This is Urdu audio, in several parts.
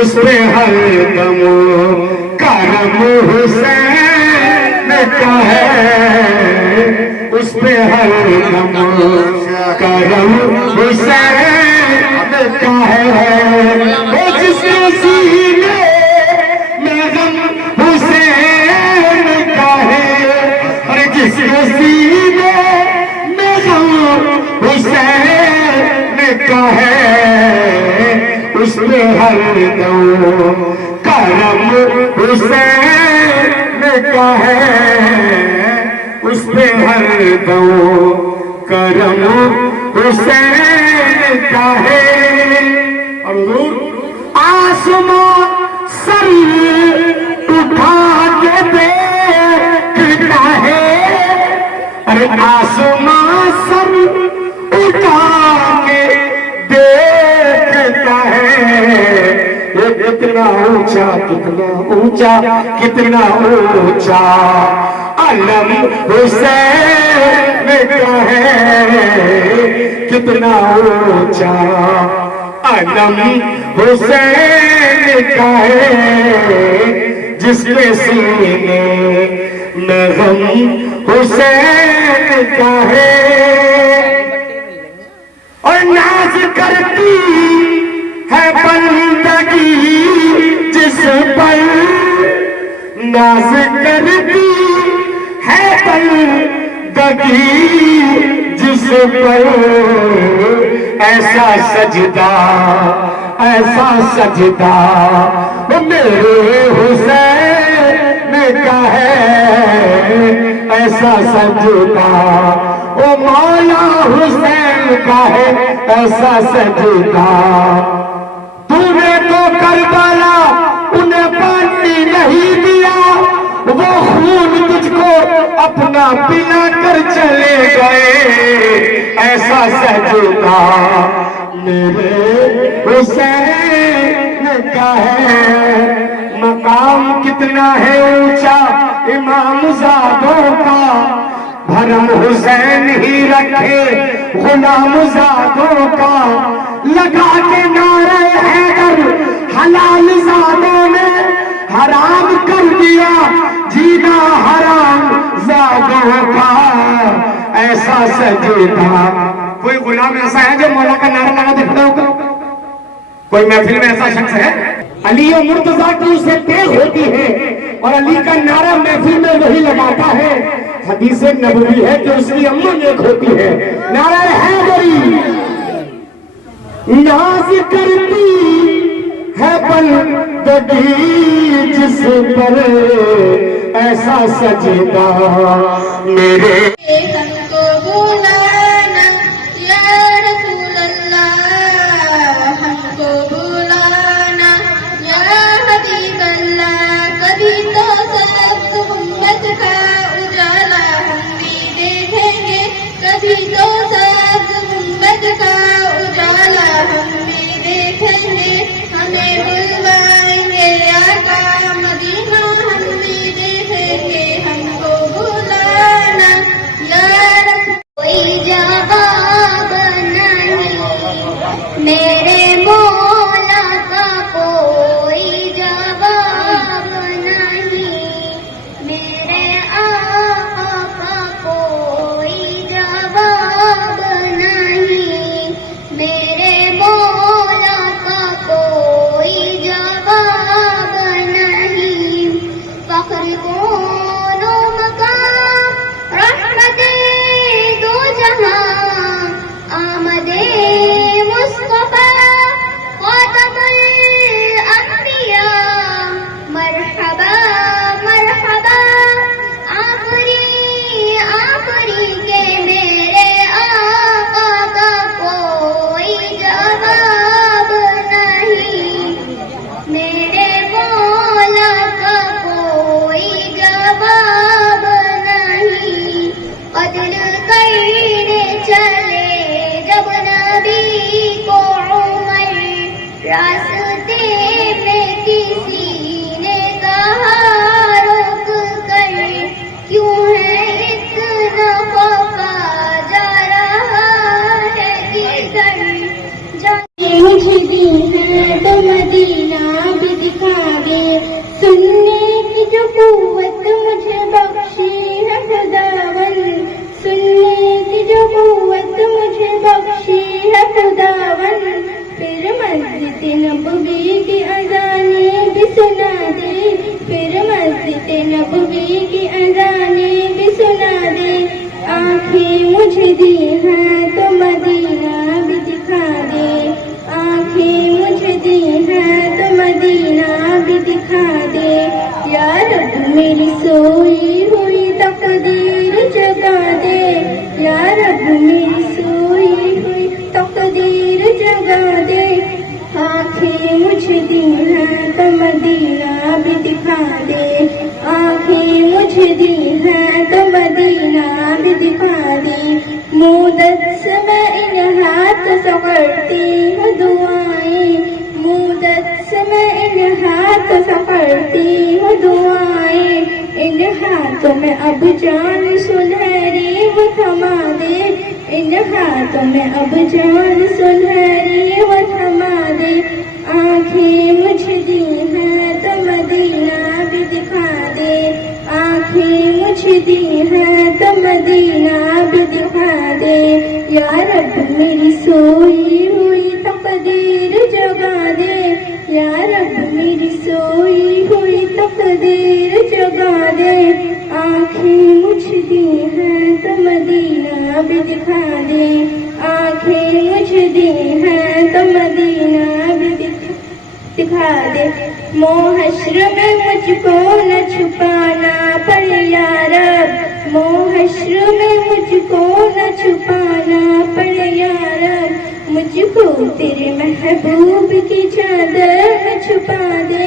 اس پہ ہر دم کرم حسین کا ہے، اس پہ ہر دم کرم حسین کا ہے، وہ جس کے سینے میں غم حسین کا ہے، اور جس کے سینے میں غم حسین کا ہے، اس پہ ہر دم کرم حسین کا ہے، اس پہ ہر دم کرم حسین کا ہے۔ اور حضور آسمان سر اٹھا کے دیکھتا ہے، ارے آسمان سر اٹھا کے دیکھتا ہے، یہ کتنا اونچا کتنا اونچا کتنا اونچا علم حسین کا ہے، کتنا اونچا علم حسین کا ہے، جس کے سینے میں غم حسین کا ہے، اور ناز کرتی ہے بندگی جس پر، ناز کرتی ہے بندگی جس پر، ایسا سجدہ ایسا سجدہ وہ میرے حسین کا ہے، ایسا سجدہ وہ مولا حسین کا ہے، ایسا سجدہ۔ تو نے تو کربلا انہیں پانی نہیں دیا، وہ خون تجھ کو اپنا پلا کر چلے گئے، ایسا سجدہ میرے حسین کا ہے۔ مقام کتنا ہے اونچا امام زادوں کا، بھرم حسین ہی رکھے غلام زادوں کا، لگا کے نعرہ حیدر حلال زادوں نے حرام کر دیا جینا حرام زادوں کا، ایسا سجدہ۔ کوئی غلام ایسا ہے جو مولا کا نعرہ لگا دیکھتا ہوگا؟ کوئی محفل میں ایسا شخص ہے؟ علی و مرتضیٰ کی اسے تیز ہوتی ہے، اور علی کا نعرہ محفل میں وہی لگاتا ہے۔ حدیث نبوی ہے کہ اس کی اماں نیک ہوتی ہے۔ نعرہ حیدری ناز کرتی ہے بندگی جس پر، ایسا سجدہ میرے کوئی مجھے دی ہیں تو مدینہ بھی دکھا دے، آنکھیں مجھے دی ہیں تو مدینہ بھی دکھا دے، یا رب میری سوئی ہوئی تقدیر جگا دے، یا رب میری سوئی ہوئی تقدیر جگا دے، آنکھیں مجھے دی ہیں تو مدینہ بھی دکھا دے، آنکھیں مجھے دی ہیں تو مدینہ بھی دکھا دے، مدت سے میں ان ہاتھ سے کرتی ہوں دعائیں، مدت سے میں ان ہاتھ سے کرتی ہوں دعائیں، ان ہاتھوں میں اب جان سنہری وہ تھما دے، ان ہاتھوں میں اب جان سنہری وہ تھما دے، آنکھیں مجھے دی ہیں تو مدینہ بھی دکھا دے، آنکھیں مجھے دی ہیں تو مدینہ بھی دکھا دے، یا رب میری سوئی ہوئی تقدیر جگا دے، یا رب میری سوئی ہوئی تقدیر جگا دے، آنکھیں مجھے دی ہیں تو مدینہ بھی دکھا دے، آنکھیں مجھے دی ہیں تو مدینہ بھی دکھا دے، محشر میں مجھ کو نہ چھپانا پڑے یا رب، محشر میں مجھ کو نہ چھپانا پڑے یا رب، مجھ کو تیرے محبوب کی چادر میں چھپا دے،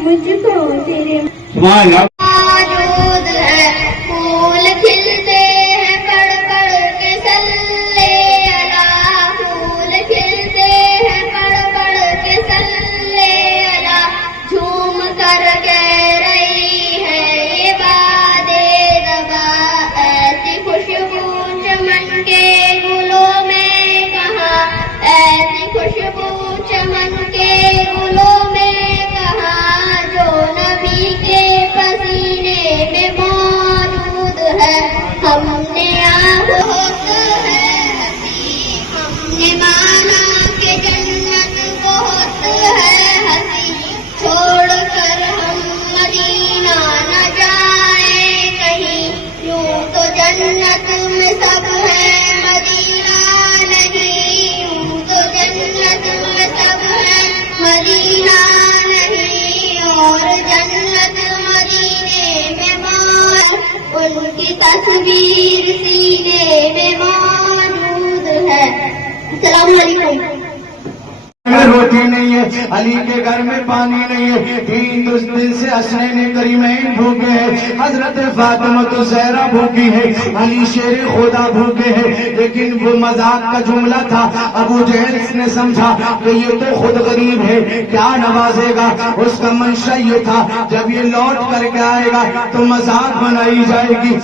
مجھ کو تیرے سبحان اللہ۔ موجود ہے، پھول کھلتے ہیں پڑھ پڑھ کے صلی اللہ، پھول کھلتے ہیں پڑھ پڑھ کے صلی اللہ، جھوم کر کہہ رہی ہے یہ باد ربا، ایسی خوشبو چمن کے گلوں میں کہاں، ایسی خوشبو چمن کے گلوں میں کہاں، جو نبی کے پسینے میں موجود ہے، ہم نے بہت ہے ہنسی، ہم نے مانا کہ جنت بہت ہے ہنسی، چھوڑ کر ہم مدینہ نہ جائیں کہیں، یوں تو جنت میں سب ہے مدینہ نہیں، یوں تو جنت میں سب ہے مدینہ نہیں، اور جنت مدینے میں موجود، ان کی تصویر سینے میں موجود ہے۔ السلام علیکم۔ روٹی نہیں ہے، علی کے گھر میں پانی نہیں ہے، 3 دن سے حسنین کریمین بھوکے ہیں، حضرت فاطمہ تو زہرا بھوکی ہے، علی شیر خدا بھوکے ہیں، لیکن وہ مذاق کا جملہ تھا، ابو جہل نے سمجھا کہ یہ تو خود غریب ہے، کیا نوازے گا، اس کا منشا یہ تھا جب یہ لوٹ کر کے آئے گا تو مذاق بنائی جائے گی۔